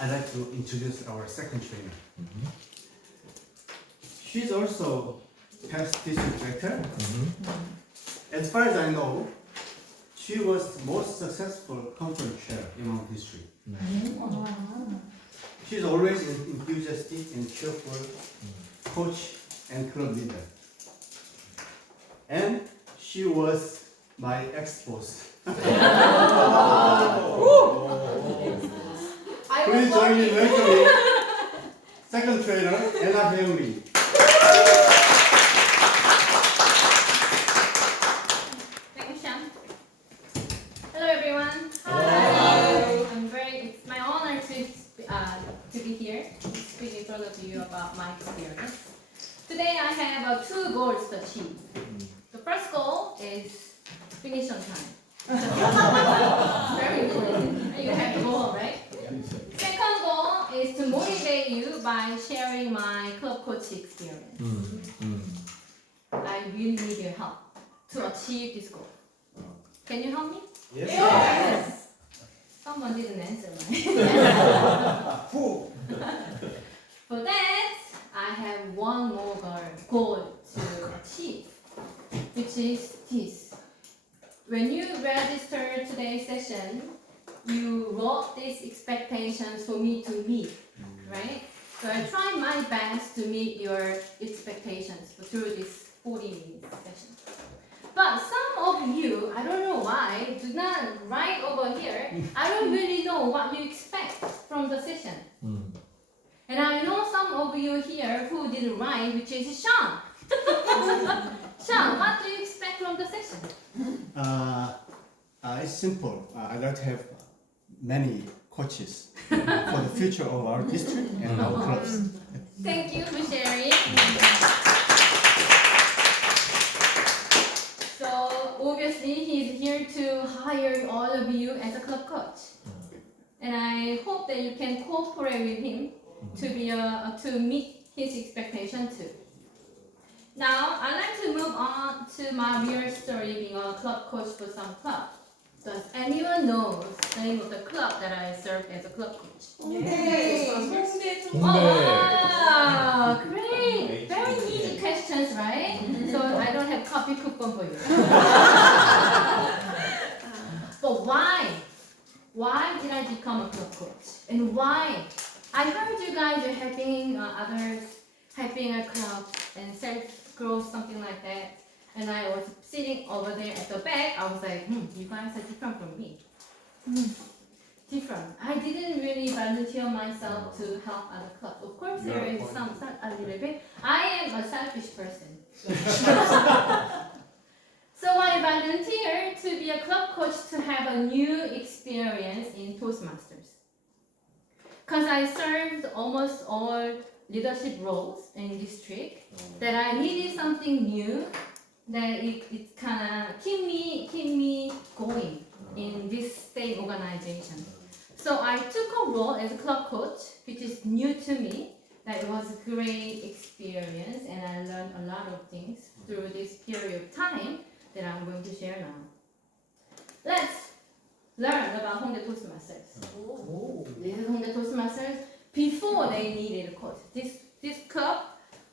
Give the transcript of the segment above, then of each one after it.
I'd like to introduce our second trainer. Mm-hmm. She's also past district director. Mm-hmm. As far as I know, she was the most successful conference chair in our district. She's always enthusiastic and cheerful coach and club leader. And she was my ex-boss. Please join me in welcoming second trainer, Ella Heung-mi. Thanks, Sean. Hello, everyone. It's my honor to be here to speak in front of you about my experience. Today, I have two goals to achieve. The first goal is finish on time. Very important. You have to go home, right? Second goal is to motivate you by sharing my club coach experience. I really need your help to achieve this goal. Can you help me? Yes. Someone didn't answer right? For that, I have one more goal to achieve, which is this. When you register today's session, you wrote these expectations for me to meet, right? So I try my best to meet your expectations through this 40-minute session. But some of you, I don't know why, do not write over here. I don't really know what you expect from the session. And I know some of you here who didn't write, which is Sean. Sean, what do you expect from the session? It's simple. I'd like to have many coaches for the future of our district and our clubs. Thank you for sharing. So obviously he's here to hire all of you as a club coach. And I hope that you can cooperate with him to meet his expectation too. Now, I'd like to move on to my real story being a club coach for some club. Does anyone know the name of the club that I served as a club coach? Yes. Oh, wow, great! Very easy questions, right? So I don't have coffee coupon for you. But why? Why did I become a club coach? And why? I heard you guys are helping others, helping a club and self-growth, something like that. And I was sitting over there at the back. I was like, you guys are different from me. Different. I didn't really volunteer myself to help other clubs. Of course, there is some a little bit. I am a selfish person. So I volunteered to be a club coach to have a new experience in Toastmasters. Because I served almost all leadership roles in district, that I needed something new, that it kind of keep me going in this same organization. So I took a role as a club coach, which is new to me. That was a great experience, and I learned a lot of things through this period of time that I'm going to share now. Let's learn about Hongdae Toastmasters. This is Hongdae Toastmasters before they needed a coach. This club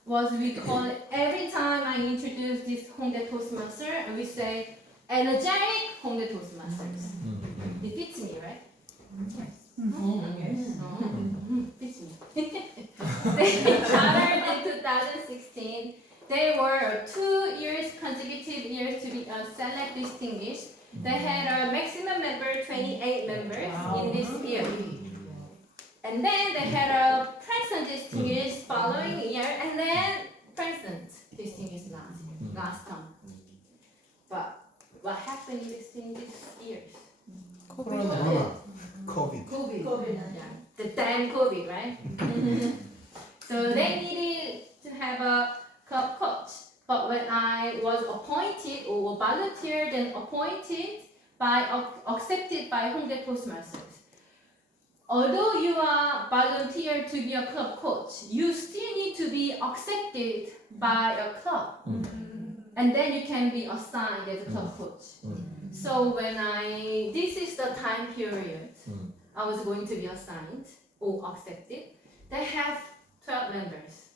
was, we call it, every time I introduce this Hongdae Toastmaster, we say energetic Hongdae Toastmasters. It fits me, right? Yes. Fits me. They started in 2016. They were 2 years, consecutive years to be select distinguished. They had a maximum member, 28 members in this year. And then they had a present distinguished following year, and then present distinguished last time. But what happened in these years? COVID. Yeah. The damn COVID, right? So they needed to have a club coach. But when I was appointed or volunteered and accepted by Hongdae Toastmasters, although you are volunteered to be a club coach, you still need to be accepted by a club. And then you can be assigned as a club coach. So this is the time period I was going to be assigned who accepted, they have 12 members.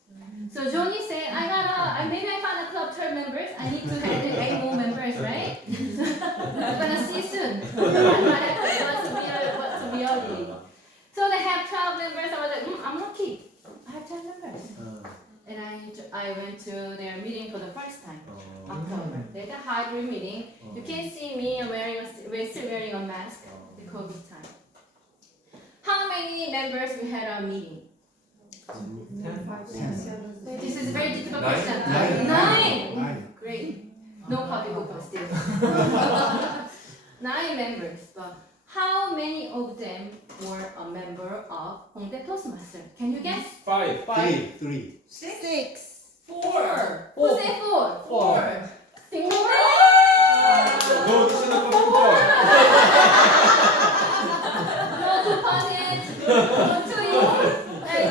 So Johnny said, maybe I found a club 12 members. I need to add 8 more members, right? We're gonna see soon. What's the reality? So they have 12 members. I was like, I'm lucky. I have 12 members. And I went to their meeting for the first time, October. They had a hybrid meeting. You can see me. We're still wearing a mask. The COVID time. How many members we had our meeting? 5, 6, 7. This is a very difficult Nine? question. Nine. Great. No coffee coupon still. 9 members. But how many of them were a member of Hongdae Toastmaster? Can you guess? 5. Three. 6. 4. Who said 4? 4. Single man? No, this is not computer. No, 2%. No, 2 easy.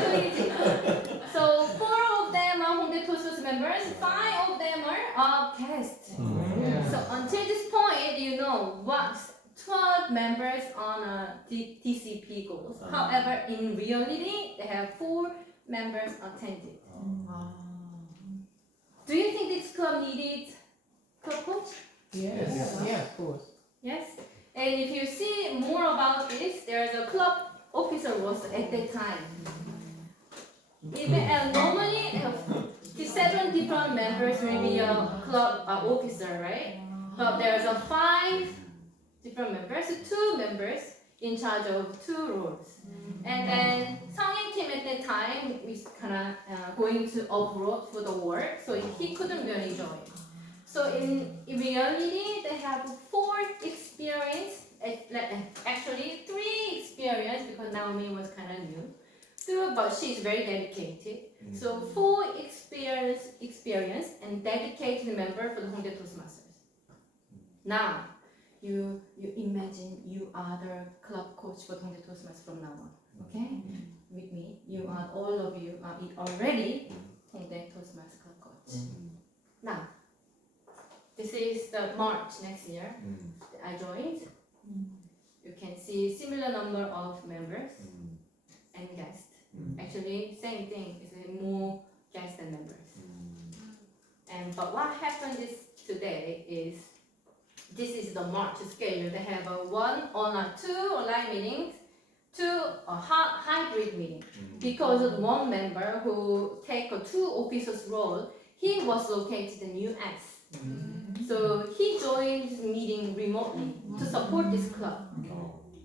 Too easy. So 4 of them are Hongdae Toastmaster members. 5 of them are guests. So until this point, you know what's 12 members on a TCP goals. However, in reality, they have 4 members attended. Do you think this club needed club coach? Yes. Yeah, of course. Yes. And if you see more about this, there's a club officer was at that time. Even normally, the 7 different members will be a club officer, right? But there's a 5 different members, 2 members in charge of 2 roles. And then Sangin Kim at that time was kind of going to abroad for the work, so he couldn't really join. So in reality, they have 4 experience, actually 3 experience because Naomi was kind of new. 2, but she's very dedicated. So 4 experience and dedicated member for the Hongdae Toastmasters. Now, you imagine you are the club coach for Hongdae Toastmasters from now on, okay? With me, all of you are already Hongdae Toastmasters club coach. Now, this is the March next year. I joined. You can see similar number of members and guests. Actually, same thing. It's more guests than members. But what happened today is this is the March schedule. They have 2 online meetings, 2 hybrid meetings. Because of one member who take a 2 officers role, he was located in US. So he joined this meeting remotely to support this club.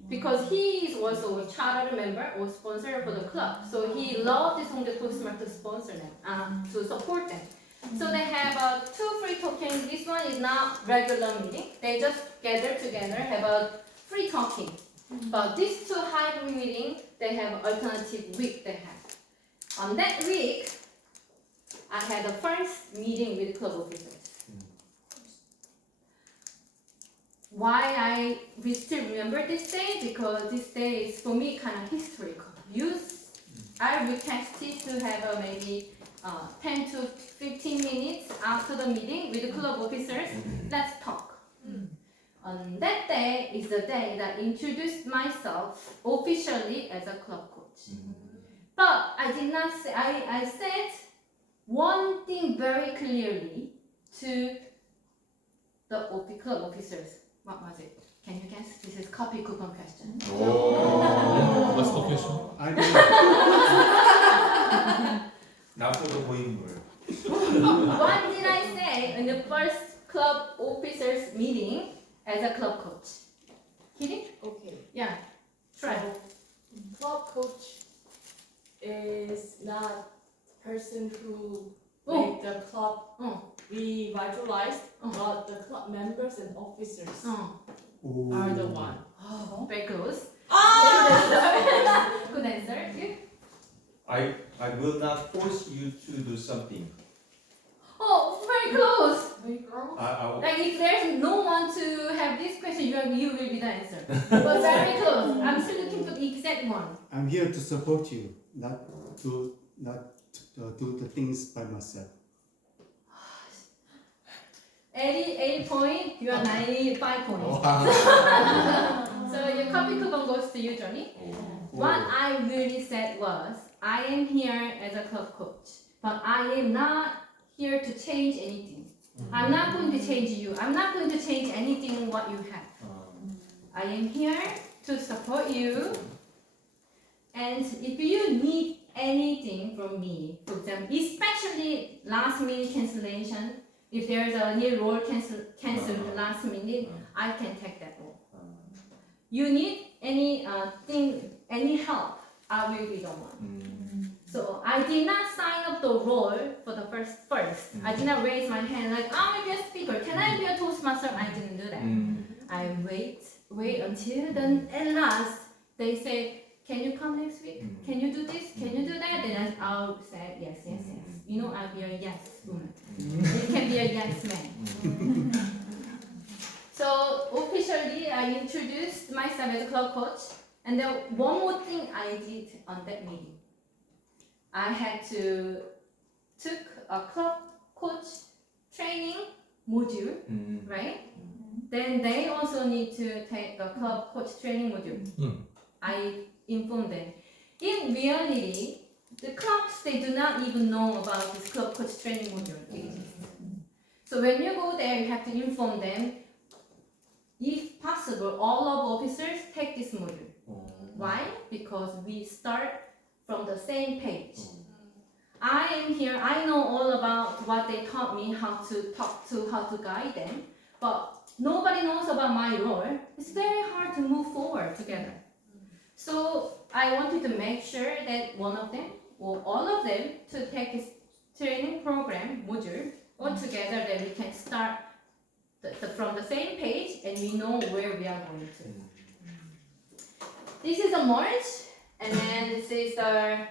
Because he is also a charter member or sponsor for the club. So he loved this Hongdae Toastmasters to sponsor them, to support them. So they have 2 free tokens. This one is not regular meeting. They just gather together, have a free talking. But these 2 hybrid meeting, they have alternative week they have. On that week, I had the first meeting with club officers. Why we still remember this day? Because this day is for me kind of historical. I requested to have maybe 10 to 15 minutes after the meeting with the club officers. Let's talk. On that day is the day that I introduced myself officially as a club coach. But I did not say, I said one thing very clearly to the club officers. What was it? Can you guess? This is copy coupon question. What's the question? I 나보다 고인물. What did I say in the first club officers meeting as a club coach? Kidding? Okay. Yeah. Try. So, club coach is not person who make the club revitalized, but the club members and officers are the one. Very close. Good answer. You? I will not force you to do something. Oh, very close. Very close. Like if there's no one to have this question, you will be the answer. But very close. I'm still looking for the exact one. I'm here to support you, not to do the things by myself. 80 point, you are 95 point. So your copy coupon goes to you, Johnny. What I really said was, I am here as a club coach, but I am not here to change anything. I'm not going to change you. I'm not going to change anything what you have. I am here to support you. And if you need anything from me, for example, especially last minute cancellation, if there's a new role canceled last minute, I can take that role. You need any any help, I will be the one. So I did not sign up the role for the first. I did not raise my hand like, I'm a guest speaker. Can I be a Toastmaster? I didn't do that. I wait until then at last they say, can you come next week? Can you do this? Can you do that? Then I'll say yes. You know, I'll be a yes woman. You can be a yes man. So officially, I introduced myself as a club coach, and then one more thing I did on that meeting. I had to took a club coach training module, right? Then they also need to take a club coach training module. I informed them. In reality, the clubs, they do not even know about this club coach training module exists. So when you go there, you have to inform them. If possible, all of officers take this module. Why? Because we start from the same page. I am here, I know all about what they taught me, how to talk to, how to guide them, but nobody knows about my role. It's very hard to move forward together. So I wanted to make sure that one of them, or all of them, to take this training program module all together, that we can start from the same page and we know where we are going to. This is the March, and then this is the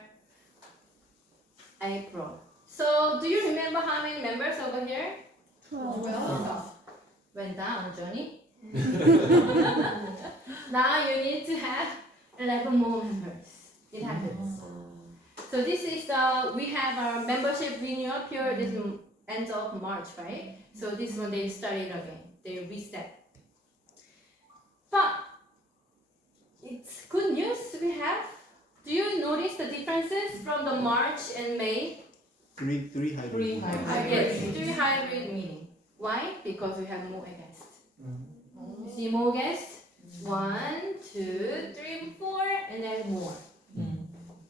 April. So do you remember how many members over here? 12. Went down, Johnny. Now you need to have 11 more members. It happens. So this is we have our membership renewal period is end of March, right? So this one they started again. They reset. But it's good news we have. Do you notice the differences from the March and May? Three hybrid. Yes, 3 hybrid meeting. Why? Because we have more guests. You see more guests? 1, 2, 3, 4, and then more.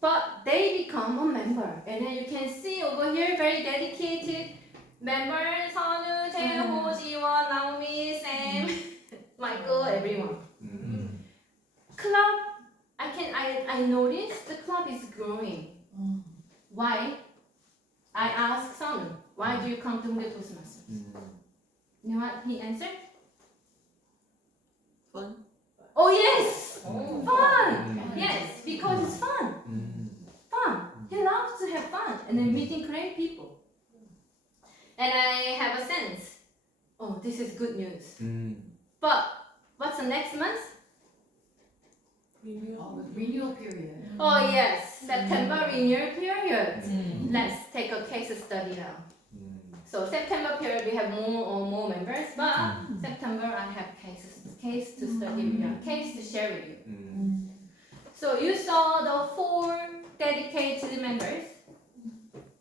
But they become a member, and then you can see over here very dedicated members: Sonu, Taeho, Jiwon, Naomi, Sam, Michael, everyone. Club, I noticed the club is growing. Why? I asked Sonu, why do you come to Hongdae Toastmasters? You know what he answered? Fun. Oh yes! Fun! Yes, because it's fun. Fun. He loves to have fun and then meeting great people. And I have a sense, oh, this is good news. But what's the next month? Renewal period. Oh yes, September renewal period. Let's take a case study now. So September period we have more members, but September I have case to study with you, case to share with you. So you saw the 4 dedicated members.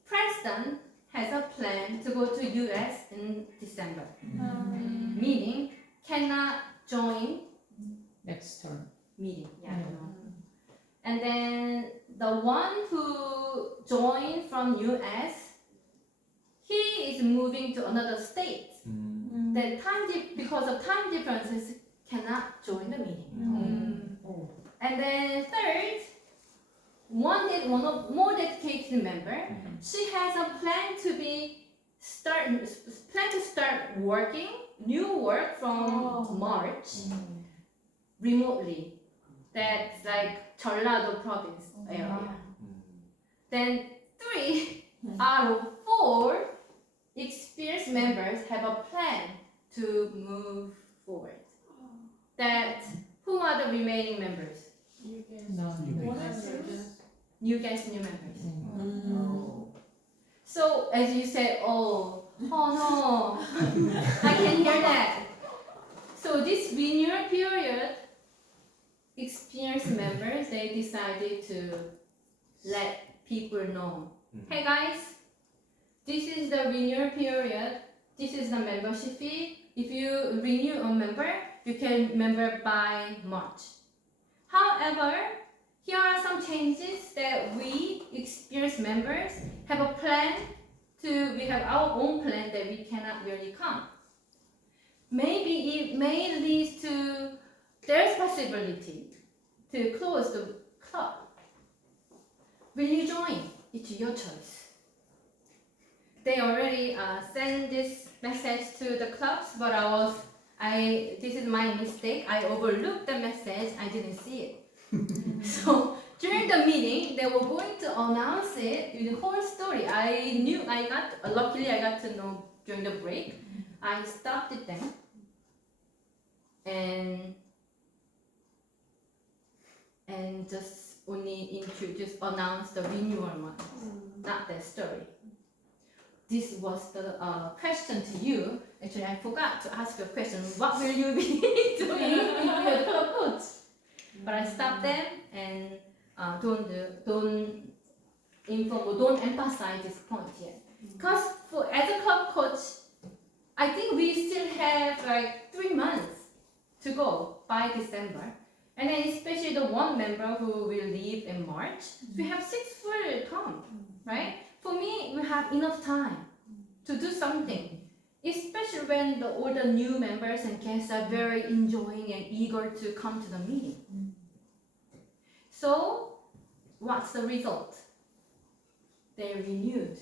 Preston has a plan to go to US in December, meaning cannot join next term. meeting. Yeah. And then the one who joined from US, he is moving to another state. Then because of time differences, cannot join the meeting. And then third, more dedicated member, she has a plan to start working new work from March remotely. That's like Jeollado province area. Then 3 out of 4 experienced members have a plan to move forward. Who are the remaining members? New guests, new members. So as you said, oh no, I can hear that. So this renewal period, experienced members, they decided to let people know, hey guys, this is the renewal period, this is the membership fee. If you renew a member, you can member by March. However, here are some changes that we experienced members have a plan to, we have our own plan that we cannot really come. Maybe it may lead to there's possibility to close the club. Will you join? It's your choice. They already sent this message to the clubs, but this is my mistake. I overlooked the message. I didn't see it. So during the meeting, they were going to announce it in the whole story. Luckily I got to know during the break. I stopped it then. And just only announce the renewal one, not the story. This was the question to you. Actually, I forgot to ask you a question. What will you be doing if you are the club coach? But I stopped them and don't inform or don't emphasize this point yet. Because as a club coach, I think we still have like 3 months to go by December. And then especially the one member who will leave in March, we have 6 full term, right? For me, we have enough time to do something, especially when all the new members and guests are very enjoying and eager to come to the meeting. So, what's the result? They renewed.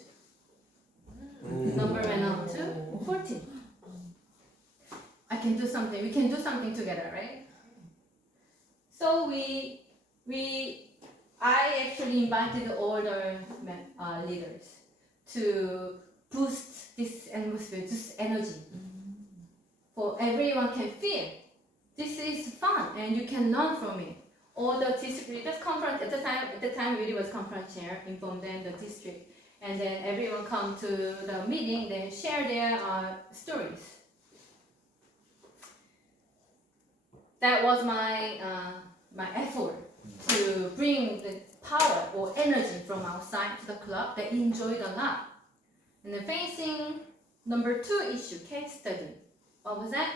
Number went up to 14. I can do something. We can do something together, right? So I actually invited all the leaders to boost this atmosphere, this energy. For everyone can feel this is fun and you can learn from it. All the district leaders conference at the time really was conference chair, inform them the district, and then everyone come to the meeting, then share their stories. That was my effort to bring the power or energy from outside to the club. They enjoyed a lot. And then facing number 2 issue, case study. What was that?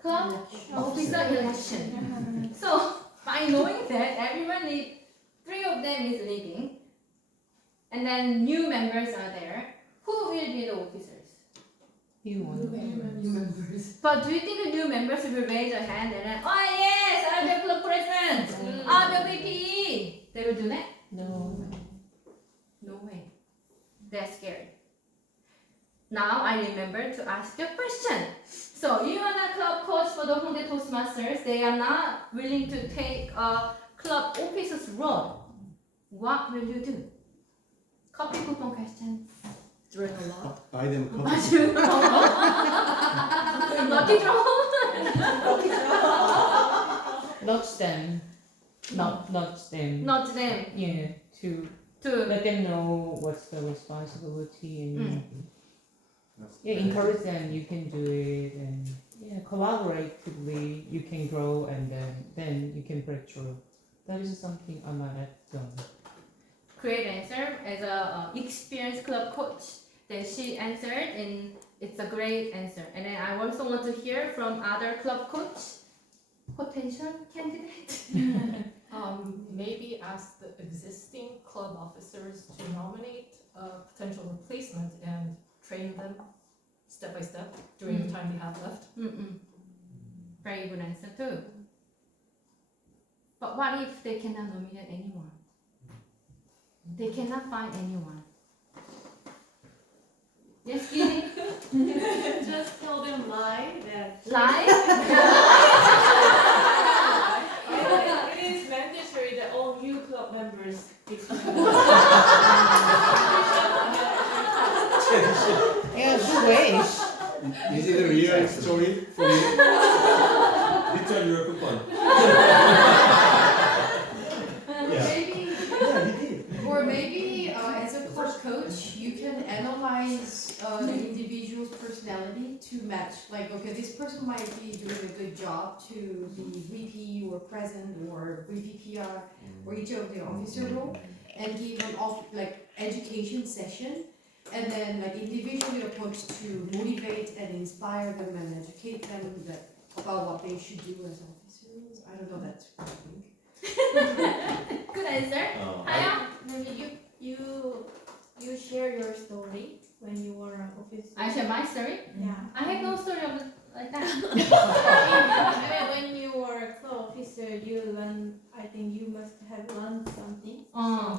Club officer election. So by knowing that everyone 3 of them is leaving, and then new members are there, who will be the officers? You want New members. But do you think the new members will raise their hand and then, oh yes, I'll be club president, I'll be VP? They will do that? No. No way. They're scared. Now I remember to ask you a question. So you are the club coach for the Hongdae Toastmasters. They are not willing to take a club officer's role. What will you do? Copy coupon questions. Drink a lot. Buy them coffee. Lucky draw. Nudge them. Nudge them. Not them. Yeah, to let them know what's the responsibility and encourage them. You can do it and collaboratively you can grow and then you can break through. That is something I might have done. Great answer. As a experienced club coach, then she answered, and it's a great answer. And then I also want to hear from other club coach potential candidates. Maybe ask the existing club officers to nominate a potential replacement and train them step by step during the time they have left. Very good answer too. But what if they cannot nominate anyone? They cannot find anyone. Yes, Kitty? Just tell them lie that Lie? it is mandatory that all new club members Yeah, good way. Is it a real story for you? Return your coupon. Maybe as a club coach, you can analyze the individual's personality personality to match. Like, okay, this person might be doing a good job to be VP or president or VP PR or each of the officer role, and give an like education session, and then like individually approach to motivate and inspire them and educate them that, about what they should do as officers. I don't know. That's what I think. Good answer. I, Haya? Maybe you share your story when you were an officer. I share my story. Yeah. I have no story of like that. I mean, when you were a club officer, you learn. I think you must have learned something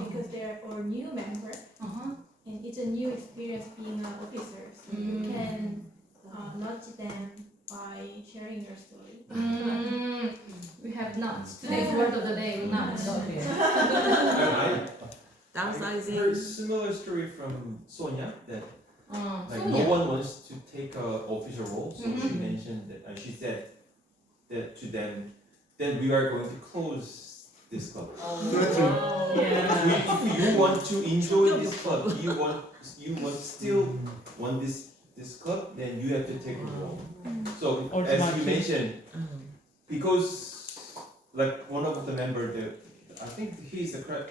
because there are new members, and it's a new experience being an officer. So you can nudge them by sharing your story. We have nuts. Today's word of the day, nuts. I Downsizing. heard similar story from Sonia that like Sonia. no one wants to take a official role, so she Mhm. mentioned that she said that to them, then we are going to close this club. Yeah. If you want to enjoy this club, still want this club, then you have to take a role. So Or as smart you kid. mentioned, because like one of the member, I think he's a club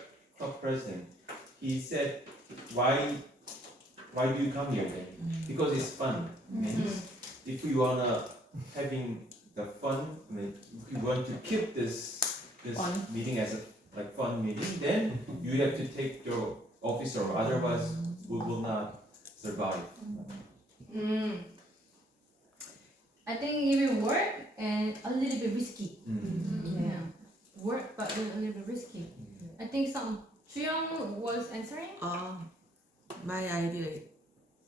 president. He said, why do you come here then? Because it's fun. And if you wanna having the fun, I mean, if you want to keep this Fun. meeting as a like fun meeting, then you have to take your officer, otherwise we will not survive. I think it will work and a little bit risky. Yeah. Work, but a little bit risky. I think some Chuyang was answering. My idea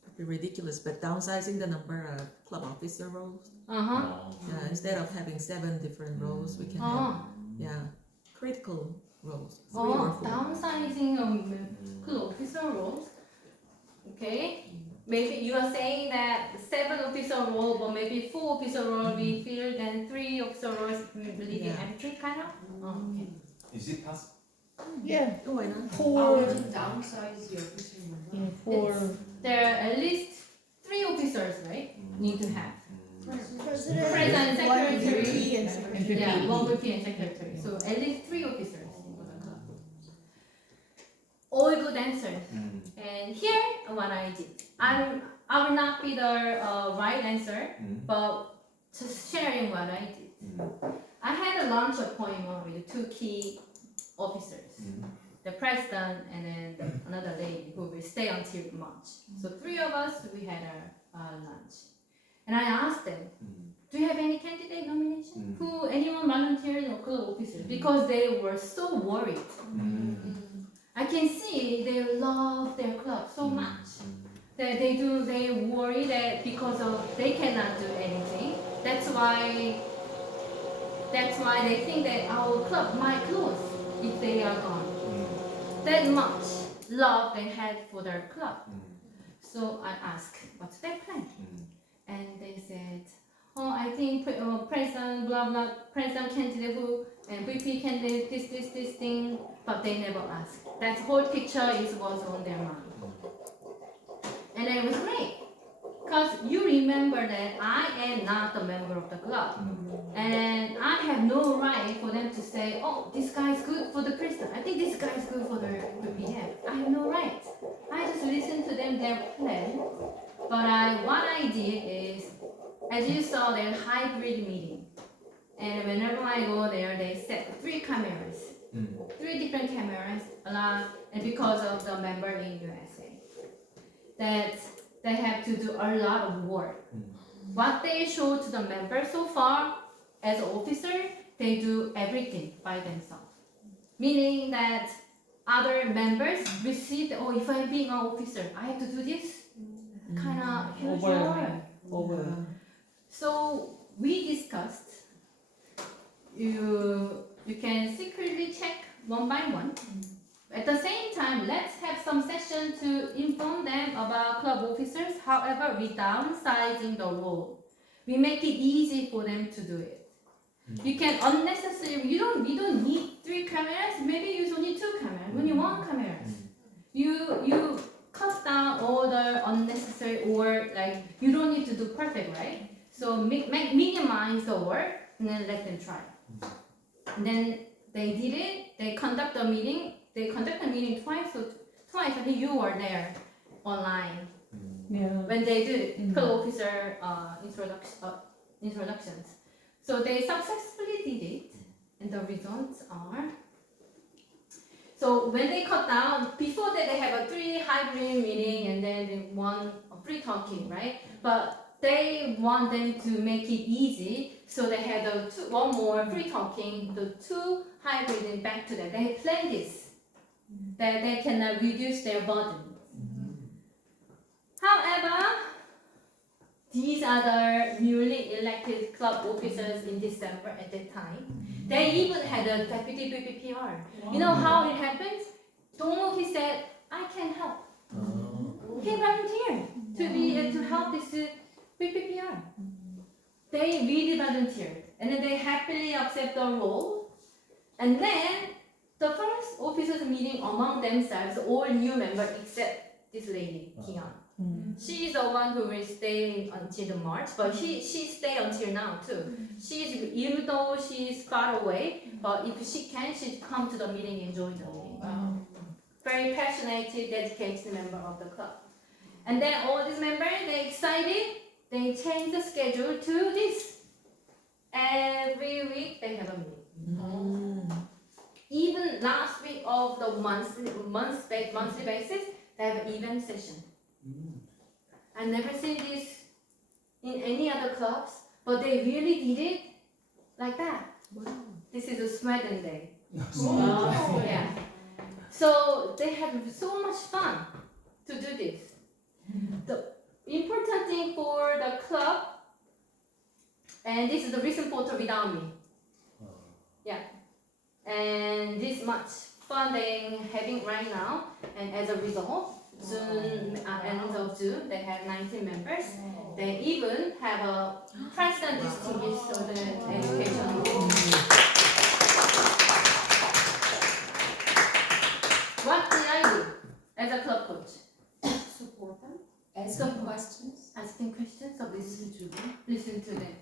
could be ridiculous, but downsizing the number of club officer roles. Yeah, instead of having 7 different roles, we can have critical roles, 3 or 4. Downsizing club officer roles. Okay. Maybe you are saying that 7 officer role, but maybe 4 officer role we feel, then 3 officer roles leaving empty, kind of. Okay. Is it possible? Yeah. Oh, why not? How would you downsize your officer role? For There are at least 3 officers, right? Need to have. President, President, one secretary. VP, and secretary. Yeah, 1 VP and secretary. So at least 3 officers in the club. All good answers. And here, what I did. I will not be the right answer, but just sharing what I did. I had a lunch appointment with 2 key officers, the president and then another lady who will stay until March. So 3 of us, we had a lunch. And I asked them, do you have any candidate nomination? Anyone volunteered or club officers? Because they were so worried. I can see they love their club so much. That they worry that because of they cannot do anything. That's why they think that our club might close if they are gone. That much love they had for their club. So I asked, what's their plan? And they said, oh, I think president, blah blah, president candidate who and VP candidate, this thing, but they never asked. That whole picture was on their mind. And it was great, because you remember that I am not a member of the club. And I have no right for them to say, oh, this guy is good for the president. I think this guy is good for the PM. I have no right. I just listen to them, their plan. But what I did is, as you saw, their hybrid meeting. And whenever I go there, they set 3 cameras. 3 different cameras, and because of the member in USA. That they have to do a lot of work. What they show to the members so far, as an officer, they do everything by themselves. Meaning that other members receive, oh, if I'm being an officer, I have to do this. Kind of huge work. So we discussed, you can secretly check 1 by 1. At the same time, let's have some session to inform them about club officers. However, we downsizing the role. We make it easy for them to do it. You can unnecessarily, you don't need 3 cameras. Maybe you don't need 2 cameras. Only 1 camera. You cut down all the unnecessary work. Like you don't need to do right? So minimize the work and then let them try. And then they did it. They conduct a meeting. They conduct a meeting twice. I think you were there online Yeah. when they did club officer introductions. So they successfully did it, and the results are. So when they cut down, before that they have a 3 hybrid meeting and then 1 free talking, right? But they want them to make it easy, so they had 1 more free talking, the 2 hybrid and back to that. They planned this, that they can reduce their burden. However, these are the newly elected club officers in December at that time. They even had a deputy BPPR. You know how it happened? Dong he said, I can help. He volunteered to help this BPPR. They really volunteered, and then they happily accept the role. And then the first officers meeting among themselves, all new members except this lady, Kian. She's the one who will stay until the March, but she stay until now too. Even though she's far away, but if she can, she come to the meeting and join the meeting. Wow. Very passionate, dedicated member of the club. And then all these members, they excited. They change the schedule to this. Every week they have a meeting. Even last week of the monthly basis, they have an event session. I never seen this in any other clubs, but they really did it like that. This is a Sweden day. Yeah. So they have so much fun to do this. The important thing for the club, and this is the recent photo without me. Yeah. And this much fun they're having right now, and as a result, June, end of June, they have 19 members. They even have a president distinguished student education. What did I do as a club coach? Support them. Ask them questions. Asking questions, so listen to them.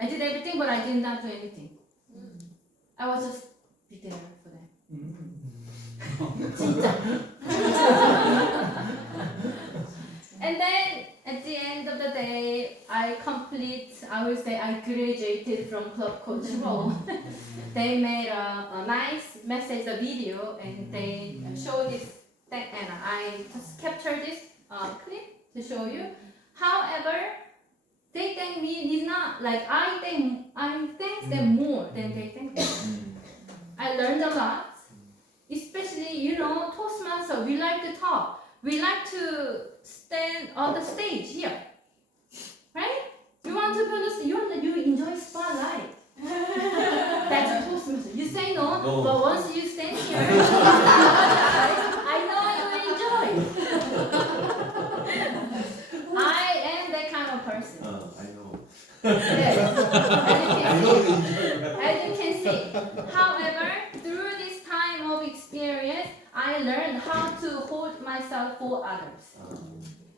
I did everything, but I did not do anything. I was just be there for them. And then at the end of the day, I graduated from club coach role. They made a nice message, a video, and they showed this thing, and I just captured this clip to show you. However, they thank me is not like I thank them more than they thank me. I learned a lot. Especially, Toastmaster, we like to talk. We like to stand on the stage here. Right? You want to feel you enjoy spotlight. That's a Toastmaster. You say no, but once you stand here, I know you will enjoy. I am that kind of person. I know. Yes. I know you enjoy that. As you can see. However, through this time of experience, I learned how to hold myself for others.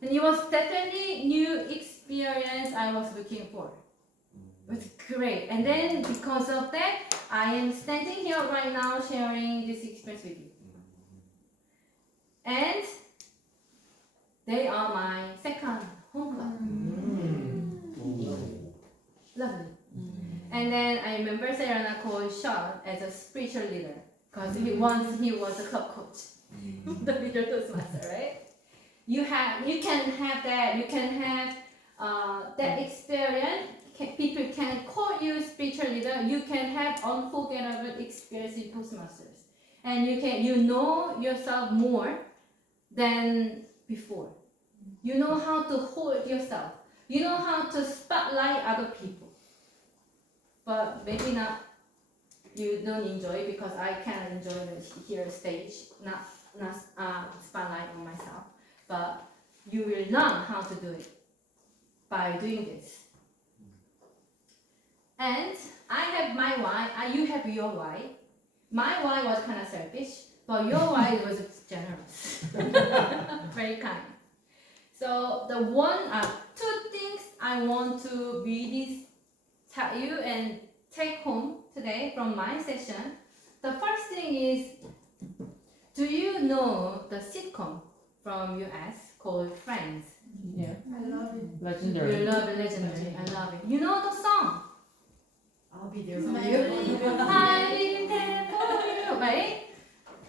And it was definitely new experience I was looking for. It was great. And then because of that, I am standing here right now sharing this experience with you. And they are my second home club. Lovely. And then I remember Serena called Sean as a spiritual leader because once he was a club coach, the leader Toastmaster, right? You can have that. You can have that experience. People can call you spiritual leader. You can have unforgettable experience in Toastmasters, and you know yourself more than before. You know how to hold yourself. You know how to spotlight other people. But maybe not. You don't enjoy because I cannot enjoy the here stage, not spotlight on myself. But you will learn how to do it by doing this. And I have my why. You have your why. My why was kind of selfish, but your why was generous, very kind. So the two things I want to really tell you and take home today from my session. The first thing is, do you know the sitcom from US called Friends? Yeah. I love it. You Legendary. love it, legendary. I love it. You know the song? I'll be there for I'll you. be there for you, right?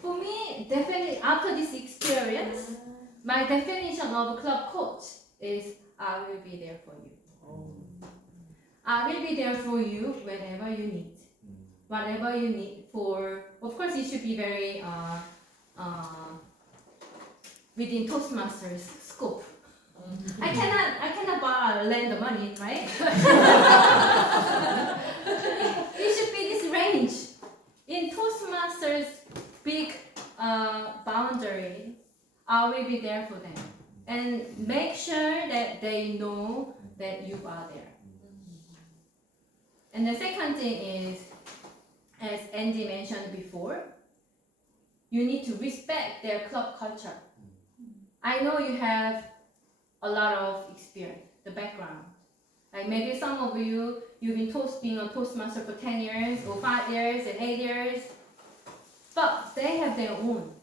For me, definitely after this experience, my definition of a club coach is I will be there for you. I will be there for you whenever you need, whatever you need for. Of course, it should be very within Toastmasters scope. I cannot lend the money, right? It should be this range. In Toastmasters big boundary, I will be there for them. And make sure that they know that you are there. And the second thing is, as Andy mentioned before, you need to respect their club culture. I know you have a lot of experience, the background. Like maybe some of you, you've been being a Toastmaster for 10 years, or 5 years, and 8 years, but they have their own.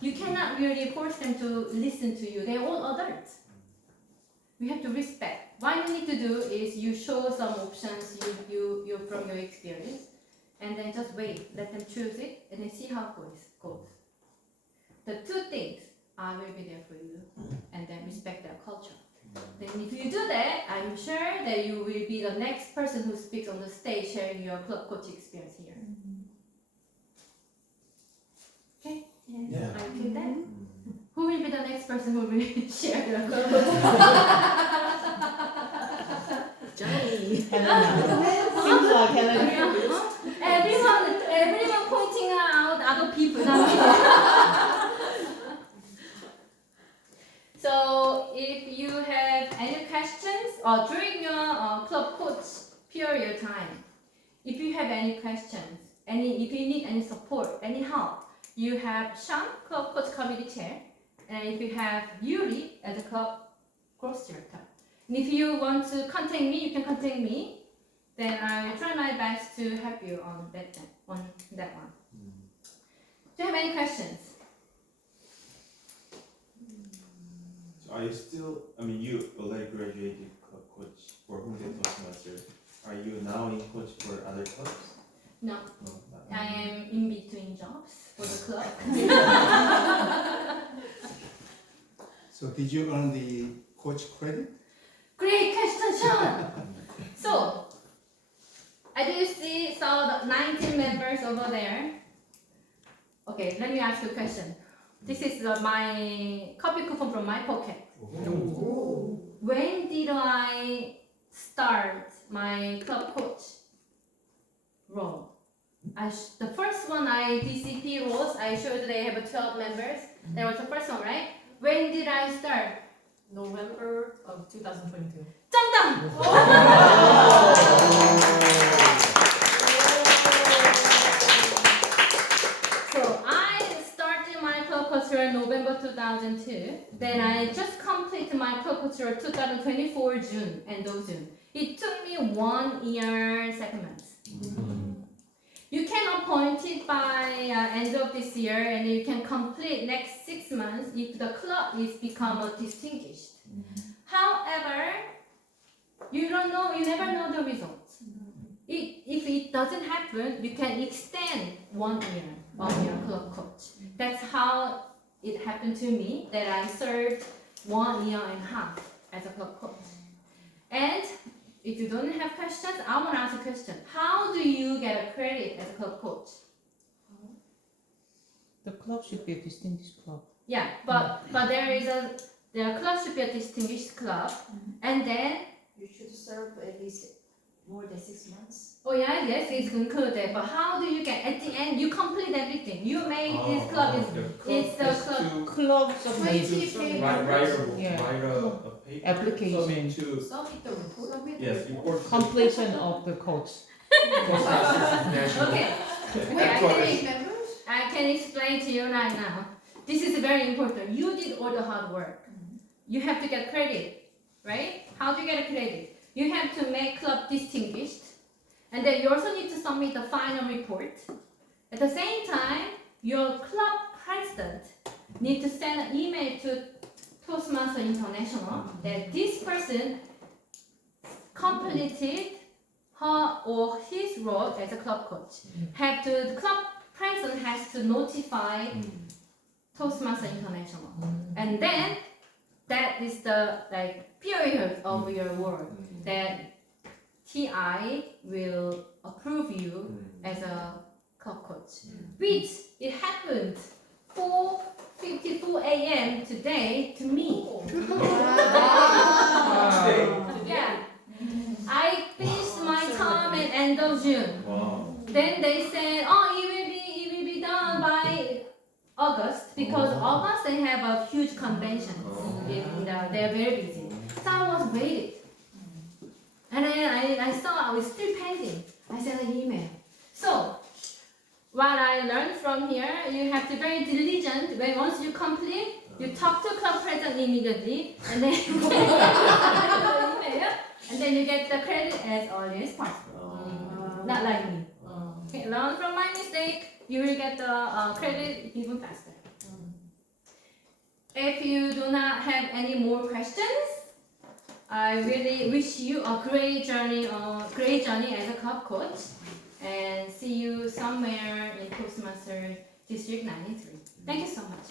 You cannot really force them to listen to you. They're all adults. We have to respect. What you need to do is you show some options you from your experience, and then just wait, let them choose it, and then see how it goes. The two things, I will be there for you, and then respect their culture. Then if you do that, I'm sure that you will be the next person who speaks on the stage sharing your club coach experience here. Okay? Yeah. Are you okay with that? Who will be the next person who will share their club coach? Johnny. Helena. Seems like Helena. Everyone pointing out other people. Not me. So if you have any questions or during your club coach period time, if you have any questions, if you need any support, any help, you have Sean, club coach committee chair, and if you have Yuri as a club course director. And if you want to contact me, you can contact me. Then I will try my best to help you on that one. Do you have any questions? So are you still, you already graduated club coach for Hongdae Toastmasters. Are you now in coach for other clubs? No, No, not I am in between jobs for the club. So did you earn the coach credit? Great question, Sean. So, I do saw the 19 members over there. Okay, let me ask you a question. This is my copy coupon from my pocket. When did I start my club coach role? The first one DCP roles, I showed they have 12 members. That was the first one, right? When did I start? November of 2022. 정답! So I started my club culture in November 2002. Then I just completed my club culture 2024 June, end of June. It took me 1 year, 7 months. You can appoint it by end of this year, and you can complete next 6 months if the club is become distinguished. However, you never know the results. If it doesn't happen, you can extend 1 year of your club coach. That's how it happened to me, that I served 1.5 years as a club coach. And if you don't have questions, I want to ask a question. How do you get a credit as a club coach? The club should be a distinguished club. Yeah, but their club should be a distinguished club, and then You should serve at least more than 6 months. yes, it's included. But how do you get at the end? You complete everything. You made this club it's the club. Clubs of nature. Write Yeah. a paper. Application. Submit to, Submit the report. yes, report to Completion of the coach. Toastmasters National. Okay, I can explain to you right now. This is very important. You did all the hard work. You have to get credit, right? How do you get a credit? You have to make club distinguished, and then you also need to submit the final report. At the same time, your club president needs to send an email to Toastmaster International that this person completed her or his role as a club coach. The club president has to notify Toastmaster International, and then that is the period of your work that TI will approve you as a club coach. Which it happened 4:54 a.m. today to me. Yeah, I finished my term at end of June. Wow. Then they said, oh, it will be done by August, because August they have a huge convention. They're very busy. So I was waiting. And then I saw I was still pending. I sent an email. So what I learned from here, you have to be very diligent. When once you complete, you talk to club president immediately, and then you get the email, and then you get the credit as early as possible. Not like me. Okay, learn from my mistake. You will get the credit even faster. If you do not have any more questions, I really wish you a great journey as a club coach, and see you somewhere in Toastmaster District 93. Thank you so much.